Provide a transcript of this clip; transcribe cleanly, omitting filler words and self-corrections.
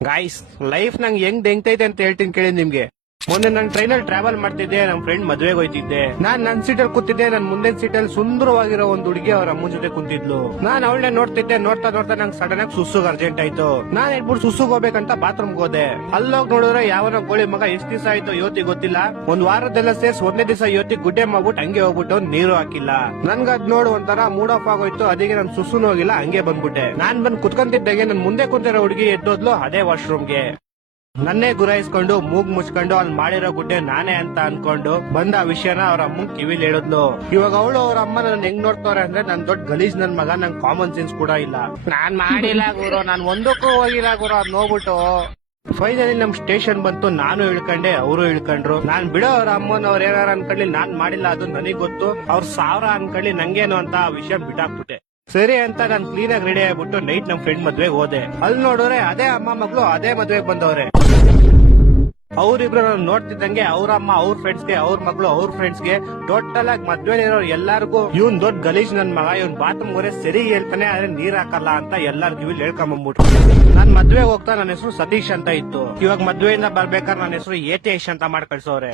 Guys, life ನಂಗೆ ಹೆಂಗ್ ಹೆಂಗ್ತೈತೆ ಅಂತ ಹೇಳ್ತೀನಿ ಕೇಳಿ ನಿಮ್ಗೆ. ಮೊನ್ನೆ ನಾನು ಟ್ರೈನಲ್ಲಿ ಟ್ರಾವೆಲ್ ಮಾಡ್ತಿದ್ದೆ, ನಮ್ ಫ್ರೆಂಡ್ ಮದ್ವೆಗೆ ಹೋಯ್ತಿದ್ದೆ. ನಾನ್ ನನ್ ಸೀಟಲ್ಲಿ ಕೂತಿದ್ದೆ. ನನ್ ಮುಂದಿನ ಸೀಟಲ್ಲಿ ಸುಂದರವಾಗಿರೋ ಒಂದು ಹುಡುಗಿ ಅವ್ರ ಅಮ್ಮನ ಜೊತೆ ಕುಂತಿದ್ಲು. ನಾನ್ ಅವಳನ್ನೇ ನೋಡ್ತಿದ್ದೆ. ನೋಡ್ತಾ ನೋಡ್ತಾ ನಂಗೆ ಸಡನ್ ಆಗಿ ಸುಸುಗ್ ಅರ್ಜೆಂಟ್ ಆಯ್ತು. ನಾನ್ ಹೇಳ್ಬಿಟ್ಟು ಸುಸುಗ್ ಹೋಗ್ಬೇಕಂತ ಬಾತ್ರೂಮ್ಗೆ ಹೋದೆ. ಅಲ್ಲೋಗ್ ನೋಡಿದ್ರೆ ಯಾವನೋ ಗೋಳಿ ಮಗ ಎಷ್ಟ್ ದಿವಸ ಆಯ್ತು ಯೋತಿ ಗೊತ್ತಿಲ್ಲ, ಒಂದ್ ವಾರದೆಲ್ಲ ಸೇರ್ಸ್ ಒಂದೇ ದಿವಸ ಯೋತಿ ಗುಡ್ಡೆ ಮಾಡ್ಬಿಟ್ಟು ಹಂಗೆ ಹೋಗ್ಬಿಟ್ಟು ನೀರು ಹಾಕಿಲ್ಲ. ನನ್ಗ ಅದ್ ನೋಡು ಒಂಥರ ಮೂಡ್ ಆಫ್ ಆಗೋಯ್ತು. ಅದಕ್ಕೆ ನನ್ ಸುಸುನು ಹೋಗಿಲ್ಲ, ಹಂಗೆ ಬಂದ್ಬಿಟ್ಟೆ. ನಾನ್ ಬಂದ್ ಕುತ್ಕೊಂತಿದ್ದಾಗೆ ನನ್ ಮುಂದೆ ಕುಂತಿರೋ ಹುಡುಗಿ ಎದ್ದೋದ್ಲು ಅದೇ ವಾಶ್ರೂಮ್ಗೆ. ನನ್ನೇ ಗುರಾಯಿಸ್ಕೊಂಡು ಮೂಗ್ ಮುಚ್ಕೊಂಡು ಅಲ್ಲಿ ಮಾಡಿರೋ ಗುಡ್ಡೆ ನಾನೇ ಅಂತ ಅನ್ಕೊಂಡು ಬಂದ ಆ ವಿಷಯನ ಅವ್ರ ಅಮ್ಮನ್ ಕಿವಿಲ್ ಹೇಳಿದ್ಲು. ಇವಾಗ ಅವಳು ಅವ್ರ ಅಮ್ಮ ನನ್ ಹೆಂಗ್ ನೋಡ್ತವ್ರೆ ಅಂದ್ರೆ ನನ್ ದೊಡ್ಡ ಗಲೀಜ್ ನನ್ ಮಗ, ನಂಗೆ ಕಾಮನ್ ಸೆನ್ಸ್ ಕೂಡ ಇಲ್ಲ. ನಾನ್ ಮಾಡಿಲ್ಲ ಗುರು, ನಾನ್ ಒಂದಕ್ಕೂ ಹೋಗಿಲ್ಲ ಗುರು. ಅದ್ ನೋಡ್ಬಿಟ್ಟು ಫೈನಲಿ ನಮ್ ಸ್ಟೇಷನ್ ಬಂತು. ನಾನು ಇಳ್ಕೊಂಡೆ, ಅವರು ಇಳ್ಕೊಂಡ್ರು. ನಾನ್ ಬಿಡೋ ಅವ್ರ ಅಮ್ಮನವ್ರ ಏನಾರ ಅನ್ಕೊಳ್ಳಿ, ನಾನ್ ಮಾಡಿಲ್ಲ ಅದು ನನಗ್ ಗೊತ್ತು. ಅವ್ರ 1000 ಅನ್ಕೊಳ್ಳಿ, ನಂಗೇನು ಅಂತ ಆ ವಿಷಯ ಬಿಟ್ಟಾಕ್ಬಿಟ್ಟೆ. ಸರಿ ಅಂತ ನಾನ್ ಕ್ಲೀನ್ ಆಗಿ ರೆಡಿ ಆಗ್ಬಿಟ್ಟು ನೈಟ್ ನಮ್ ಫ್ರೆಂಡ್ ಮದ್ವೆಗೆ ಹೋದೆ. ಅಲ್ಲಿ ನೋಡಿದ್ರೆ ಅದೇ ಅಮ್ಮ ಮಗಳು ಅದೇ ಮದ್ವೆಗೆ ಬಂದವ್ರೆ. ಅವ್ರಿಬ್ರು ನೋಡ್ತಿದ್ದಂಗೆ ಅವ್ರ ಅಮ್ಮ ಅವ್ರ ಫ್ರೆಂಡ್ಸ್ಗೆ, ಅವ್ರ ಮಗಳು ಅವ್ರ ಫ್ರೆಂಡ್ಸ್ಗೆ, ಟೋಟಲ್ ಆಗಿ ಮದ್ವೆ ಇರೋರು ಎಲ್ಲಾರ್ಗು ಇವ್ನ್ ದೊಡ್ಡ ಗಲೀಜ್ ನನ್ ಮಗ, ಇವ್ನ್ ಬಾತ್ರೂಮ್ ಹೋರೆ ಸರಿ ಹೇಳ್ತಾನೆ ಆದ್ರೆ ನೀರ್ ಹಾಕಲ್ಲ ಅಂತ ಎಲ್ಲಾರ್ ಕಿವಿಲ್ ಹೇಳ್ಕೊಂಬಂದ್ಬಿಟ್ರು. ನಾನ್ ಮದ್ವೆಗೆ ಹೋಗ್ತಾ ನನ್ನ ಹೆಸರು ಸತೀಶ್ ಅಂತ ಇತ್ತು. ಇವಾಗ ಮದ್ವೆಯಿಂದ ಬರ್ಬೇಕಾದ್ರೆ ನನ್ನ ಹೆಸರು ಏತೇಶ್ ಅಂತ ಮಾಡಿ ಕಳ್ಸೋರೆ.